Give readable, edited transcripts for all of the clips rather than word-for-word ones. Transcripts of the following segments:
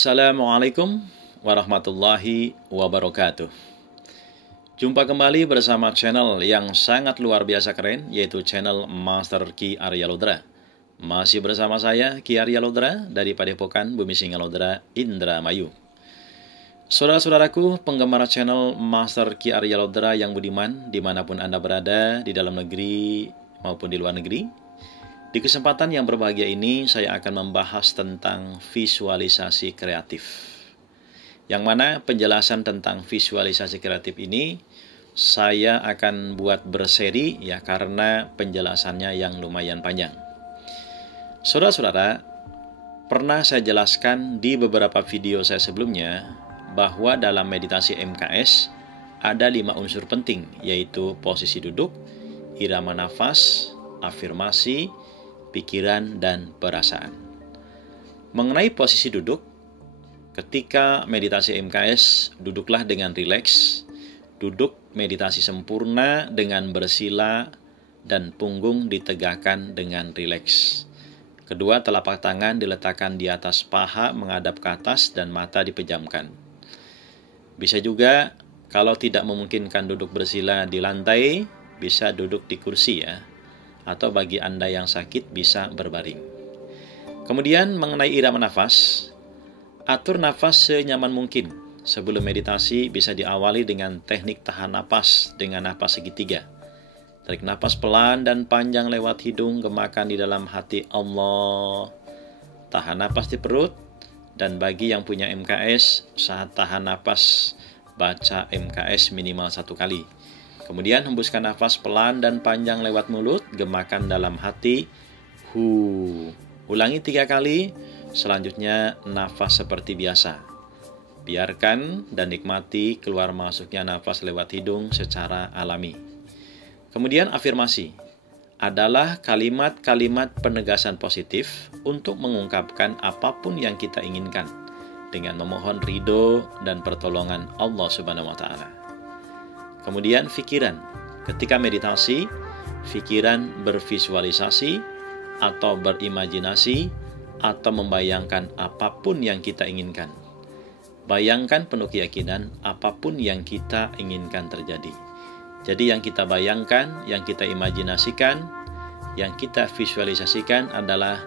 Assalamualaikum warahmatullahi wabarakatuh. Jumpa kembali bersama channel yang sangat luar biasa keren, yaitu channel Master Ki Arya Lodra. Masih bersama saya, Ki Arya Lodra, dari Padepokan Bumi Singa Lodra, Indramayu. Saudara-saudaraku, penggemar channel Master Ki Arya Lodra yang budiman, dimanapun Anda berada, di dalam negeri maupun di luar negeri. Di kesempatan yang berbahagia ini, saya akan membahas tentang visualisasi kreatif. Yang mana penjelasan tentang visualisasi kreatif ini, saya akan buat berseri ya, karena penjelasannya yang lumayan panjang. Saudara-saudara, pernah saya jelaskan di beberapa video saya sebelumnya, bahwa dalam meditasi MKS, ada 5 unsur penting, yaitu posisi duduk, irama nafas, afirmasi, pikiran, dan perasaan. Mengenai posisi duduk, ketika meditasi MKS, duduklah dengan rileks, duduk meditasi sempurna dengan bersila, dan punggung ditegakkan dengan rileks. Kedua, telapak tangan diletakkan di atas paha menghadap ke atas dan mata dipejamkan. Bisa juga, kalau tidak memungkinkan duduk bersila di lantai, bisa duduk di kursi ya. Atau bagi Anda yang sakit bisa berbaring. Kemudian mengenai irama nafas, atur nafas senyaman mungkin. Sebelum meditasi bisa diawali dengan teknik tahan napas dengan napas segitiga. Tarik napas pelan dan panjang lewat hidung, gemakan di dalam hati Allah. Tahan napas di perut, dan bagi yang punya MKS, saat tahan napas baca MKS minimal 1 kali. Kemudian hembuskan nafas pelan dan panjang lewat mulut, gemakan dalam hati, hu. Ulangi 3 kali, selanjutnya nafas seperti biasa. Biarkan dan nikmati keluar masuknya nafas lewat hidung secara alami. Kemudian afirmasi adalah kalimat-kalimat penegasan positif untuk mengungkapkan apapun yang kita inginkan dengan memohon ridho dan pertolongan Allah Subhanahu wa Ta'ala. Kemudian pikiran, ketika meditasi, pikiran bervisualisasi atau berimajinasi atau membayangkan apapun yang kita inginkan. Bayangkan penuh keyakinan apapun yang kita inginkan terjadi. Jadi yang kita bayangkan, yang kita imajinasikan, yang kita visualisasikan adalah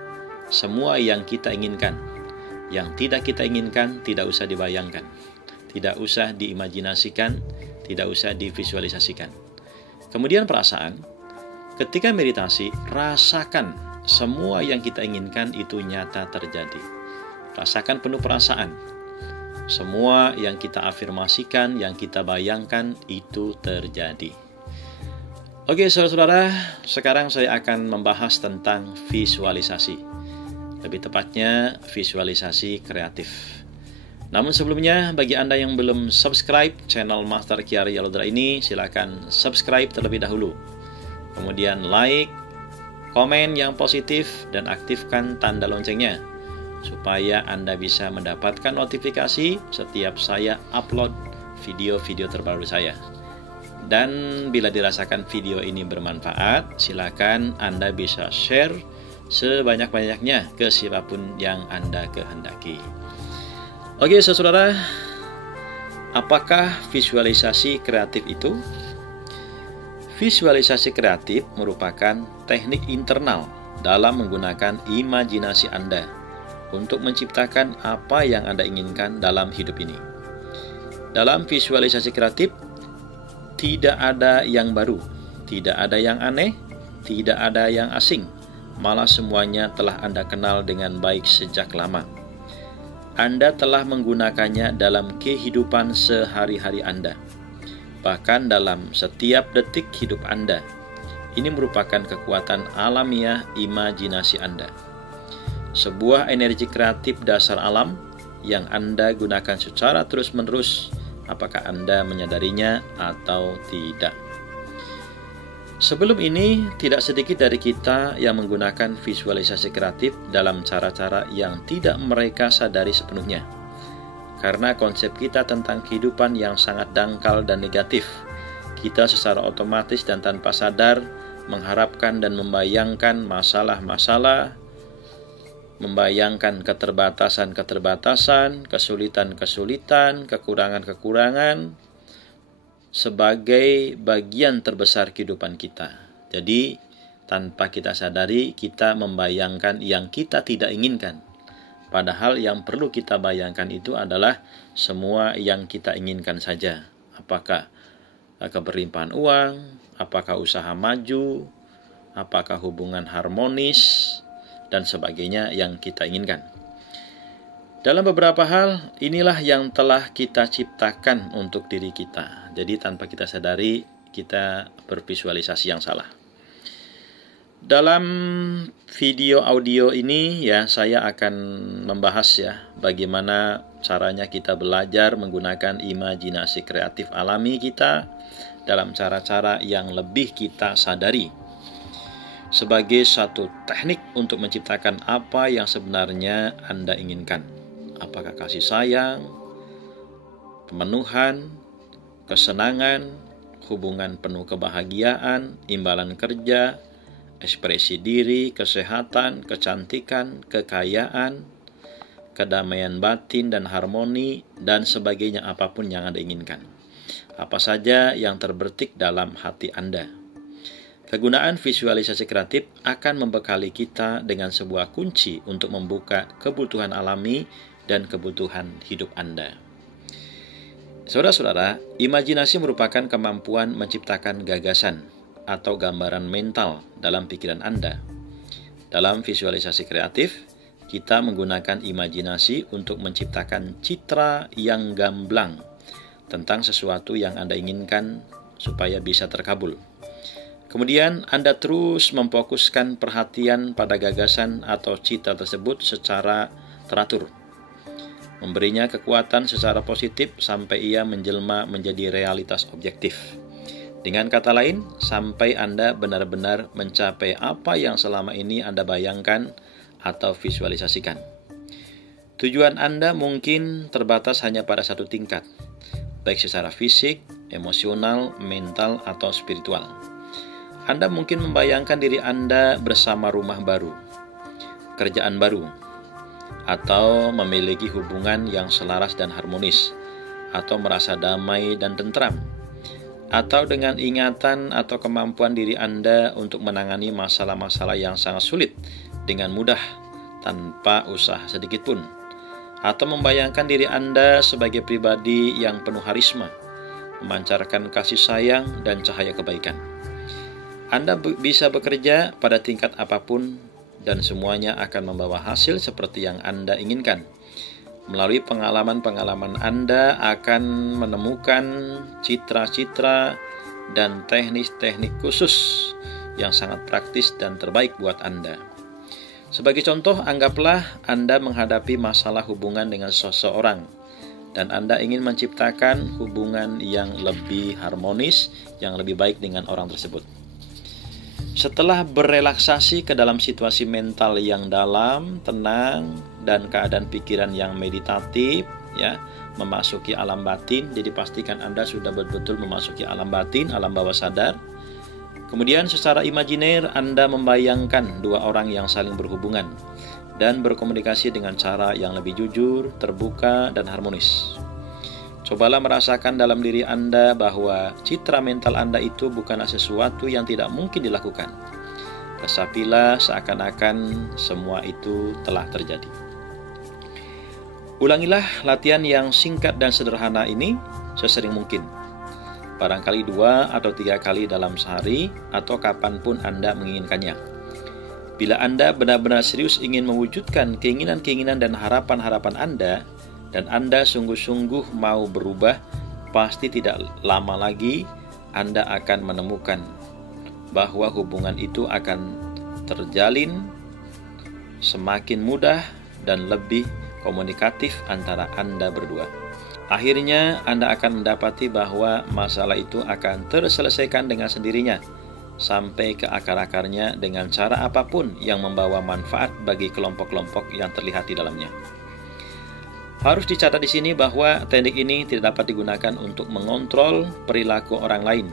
semua yang kita inginkan. Yang tidak kita inginkan tidak usah dibayangkan, tidak usah diimajinasikan, tidak usah divisualisasikan. Kemudian perasaan, ketika meditasi, rasakan semua yang kita inginkan itu nyata terjadi. Rasakan penuh perasaan. Semua yang kita afirmasikan, yang kita bayangkan itu terjadi. Oke saudara-saudara, sekarang saya akan membahas tentang visualisasi. Lebih tepatnya visualisasi kreatif. Namun sebelumnya, bagi Anda yang belum subscribe channel Master Ki Arya Lodra ini, silakan subscribe terlebih dahulu. Kemudian like, komen yang positif, dan aktifkan tanda loncengnya, supaya Anda bisa mendapatkan notifikasi setiap saya upload video-video terbaru saya. Dan bila dirasakan video ini bermanfaat, silakan Anda bisa share sebanyak-banyaknya ke siapapun yang Anda kehendaki. Oke saudara, apakah visualisasi kreatif itu? Visualisasi kreatif merupakan teknik internal dalam menggunakan imajinasi Anda untuk menciptakan apa yang Anda inginkan dalam hidup ini. Dalam visualisasi kreatif, tidak ada yang baru, tidak ada yang aneh, tidak ada yang asing, malah semuanya telah Anda kenal dengan baik sejak lama. Anda telah menggunakannya dalam kehidupan sehari-hari Anda, bahkan dalam setiap detik hidup Anda. Ini merupakan kekuatan alamiah imajinasi Anda, sebuah energi kreatif dasar alam yang Anda gunakan secara terus-menerus, apakah Anda menyadarinya atau tidak. Sebelum ini, tidak sedikit dari kita yang menggunakan visualisasi kreatif dalam cara-cara yang tidak mereka sadari sepenuhnya. Karena konsep kita tentang kehidupan yang sangat dangkal dan negatif, kita secara otomatis dan tanpa sadar mengharapkan dan membayangkan masalah-masalah membayangkan keterbatasan-keterbatasan, kesulitan-kesulitan, kekurangan-kekurangan sebagai bagian terbesar kehidupan kita. Jadi, tanpa kita sadari, kita membayangkan yang kita tidak inginkan. Padahal yang perlu kita bayangkan itu adalah semua yang kita inginkan saja. Apakah keberlimpahan uang, apakah usaha maju, apakah hubungan harmonis, dan sebagainya yang kita inginkan. Dalam beberapa hal, inilah yang telah kita ciptakan untuk diri kita. Jadi tanpa kita sadari, kita bervisualisasi yang salah. Dalam video audio ini ya, saya akan membahas ya bagaimana caranya kita belajar menggunakan imajinasi kreatif alami kita dalam cara-cara yang lebih kita sadari, sebagai satu teknik untuk menciptakan apa yang sebenarnya Anda inginkan. Apakah kasih sayang, pemenuhan, kesenangan, hubungan penuh kebahagiaan, imbalan kerja, ekspresi diri, kesehatan, kecantikan, kekayaan, kedamaian batin dan harmoni, dan sebagainya, apapun yang Anda inginkan. Apa saja yang terbertik dalam hati Anda. Kegunaan visualisasi kreatif akan membekali kita dengan sebuah kunci untuk membuka kebutuhan alami dan kebutuhan hidup Anda. Saudara-saudara, imajinasi merupakan kemampuan menciptakan gagasan atau gambaran mental dalam pikiran Anda. Dalam visualisasi kreatif, kita menggunakan imajinasi untuk menciptakan citra yang gamblang tentang sesuatu yang Anda inginkan supaya bisa terkabul. Kemudian Anda terus memfokuskan perhatian pada gagasan atau cita tersebut secara teratur, memberinya kekuatan secara positif sampai ia menjelma menjadi realitas objektif. Dengan kata lain, sampai Anda benar-benar mencapai apa yang selama ini Anda bayangkan atau visualisasikan. Tujuan Anda mungkin terbatas hanya pada satu tingkat, baik secara fisik, emosional, mental, atau spiritual. Anda mungkin membayangkan diri Anda bersama rumah baru, kerjaan baru, atau memiliki hubungan yang selaras dan harmonis, atau merasa damai dan tentram, atau dengan ingatan atau kemampuan diri Anda untuk menangani masalah-masalah yang sangat sulit dengan mudah tanpa usaha sedikit pun, atau membayangkan diri Anda sebagai pribadi yang penuh harisma, memancarkan kasih sayang dan cahaya kebaikan. Anda bisa bekerja pada tingkat apapun dan semuanya akan membawa hasil seperti yang Anda inginkan. Melalui pengalaman-pengalaman Anda akan menemukan citra-citra dan teknik-teknik khusus yang sangat praktis dan terbaik buat Anda. Sebagai contoh, anggaplah Anda menghadapi masalah hubungan dengan seseorang dan Anda ingin menciptakan hubungan yang lebih harmonis, yang lebih baik dengan orang tersebut. Setelah berrelaksasi ke dalam situasi mental yang dalam, tenang, dan keadaan pikiran yang meditatif, ya, memasuki alam batin. Jadi pastikan Anda sudah betul-betul memasuki alam batin, alam bawah sadar. Kemudian secara imajiner Anda membayangkan dua orang yang saling berhubungan dan berkomunikasi dengan cara yang lebih jujur, terbuka, dan harmonis. Cobalah merasakan dalam diri Anda bahwa citra mental Anda itu bukanlah sesuatu yang tidak mungkin dilakukan. Resapilah seakan-akan semua itu telah terjadi. Ulangilah latihan yang singkat dan sederhana ini sesering mungkin. Barangkali 2 atau 3 kali dalam sehari atau kapanpun Anda menginginkannya. Bila Anda benar-benar serius ingin mewujudkan keinginan-keinginan dan harapan-harapan Anda, dan Anda sungguh-sungguh mau berubah, pasti tidak lama lagi Anda akan menemukan bahwa hubungan itu akan terjalin semakin mudah dan lebih komunikatif antara Anda berdua. Akhirnya Anda akan mendapati bahwa masalah itu akan terselesaikan dengan sendirinya sampai ke akar-akarnya dengan cara apapun yang membawa manfaat bagi kelompok-kelompok yang terlihat di dalamnya. Harus dicatat di sini bahwa teknik ini tidak dapat digunakan untuk mengontrol perilaku orang lain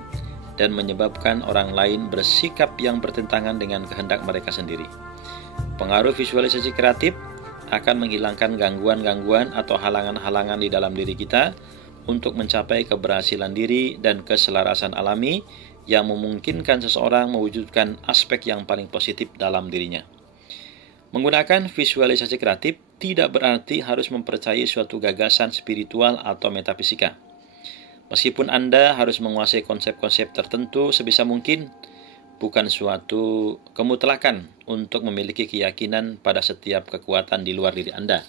dan menyebabkan orang lain bersikap yang bertentangan dengan kehendak mereka sendiri. Pengaruh visualisasi kreatif akan menghilangkan gangguan-gangguan atau halangan-halangan di dalam diri kita untuk mencapai keberhasilan diri dan keselarasan alami yang memungkinkan seseorang mewujudkan aspek yang paling positif dalam dirinya. Menggunakan visualisasi kreatif tidak berarti harus mempercayai suatu gagasan spiritual atau metafisika. Meskipun Anda harus menguasai konsep-konsep tertentu sebisa mungkin, bukan suatu kemutlakan untuk memiliki keyakinan pada setiap kekuatan di luar diri Anda.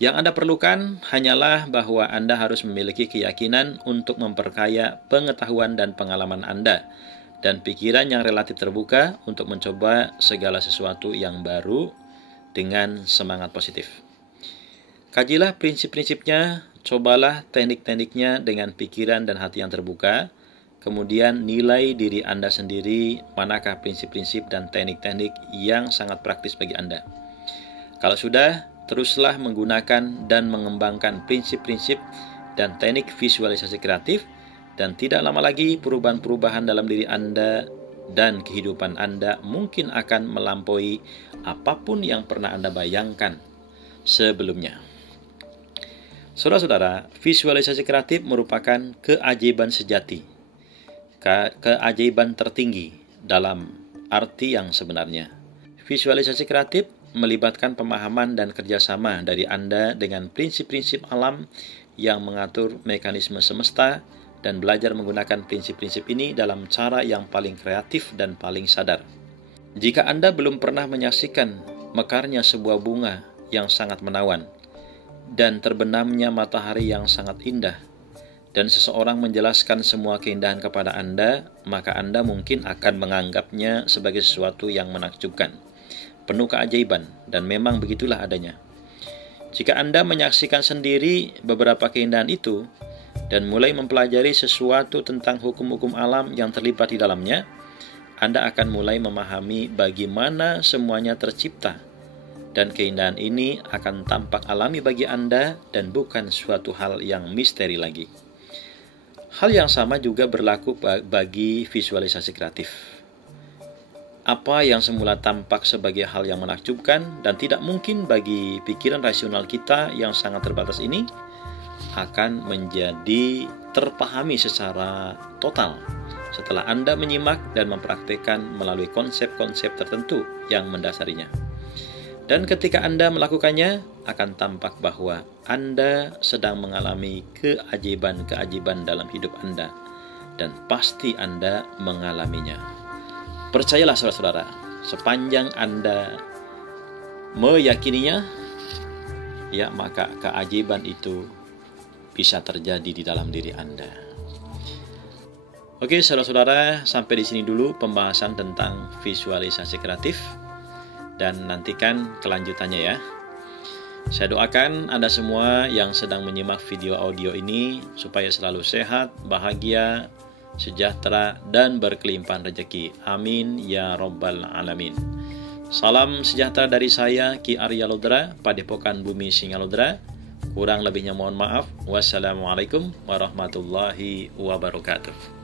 Yang Anda perlukan hanyalah bahwa Anda harus memiliki keyakinan untuk memperkaya pengetahuan dan pengalaman Anda, dan pikiran yang relatif terbuka untuk mencoba segala sesuatu yang baru dengan semangat positif. Kajilah prinsip-prinsipnya, cobalah teknik-tekniknya dengan pikiran dan hati yang terbuka, kemudian nilai diri Anda sendiri manakah prinsip-prinsip dan teknik-teknik yang sangat praktis bagi Anda. Kalau sudah, teruslah menggunakan dan mengembangkan prinsip-prinsip dan teknik visualisasi kreatif, dan tidak lama lagi perubahan-perubahan dalam diri Anda dan kehidupan Anda mungkin akan melampaui apapun yang pernah Anda bayangkan sebelumnya. Saudara-saudara, visualisasi kreatif merupakan keajaiban sejati, keajaiban tertinggi dalam arti yang sebenarnya. Visualisasi kreatif melibatkan pemahaman dan kerjasama dari Anda dengan prinsip-prinsip alam yang mengatur mekanisme semesta, dan belajar menggunakan prinsip-prinsip ini dalam cara yang paling kreatif dan paling sadar. Jika Anda belum pernah menyaksikan mekarnya sebuah bunga yang sangat menawan, dan terbenamnya matahari yang sangat indah, dan seseorang menjelaskan semua keindahan kepada Anda, maka Anda mungkin akan menganggapnya sebagai sesuatu yang menakjubkan, penuh keajaiban, dan memang begitulah adanya. Jika Anda menyaksikan sendiri beberapa keindahan itu, dan mulai mempelajari sesuatu tentang hukum-hukum alam yang terlibat di dalamnya, Anda akan mulai memahami bagaimana semuanya tercipta, dan keindahan ini akan tampak alami bagi Anda dan bukan suatu hal yang misteri lagi. Hal yang sama juga berlaku bagi visualisasi kreatif. Apa yang semula tampak sebagai hal yang menakjubkan dan tidak mungkin bagi pikiran rasional kita yang sangat terbatas ini, akan menjadi terpahami secara total setelah Anda menyimak dan mempraktikkan melalui konsep-konsep tertentu yang mendasarinya. Dan ketika Anda melakukannya, akan tampak bahwa Anda sedang mengalami keajaiban-keajaiban dalam hidup Anda, dan pasti Anda mengalaminya. Percayalah saudara-saudara, sepanjang Anda meyakininya, ya maka keajaiban itu bisa terjadi di dalam diri Anda. Oke, saudara-saudara, sampai di sini dulu pembahasan tentang visualisasi kreatif. Dan nantikan kelanjutannya ya. Saya doakan Anda semua yang sedang menyimak video audio ini supaya selalu sehat, bahagia, sejahtera, dan berkelimpahan rezeki. Amin ya Rabbal Alamin. Salam sejahtera dari saya, Ki Arya Lodra, Padepokan Bumi Singalodra. Kurang lebihnya mohon maaf. Wassalamualaikum warahmatullahi wabarakatuh.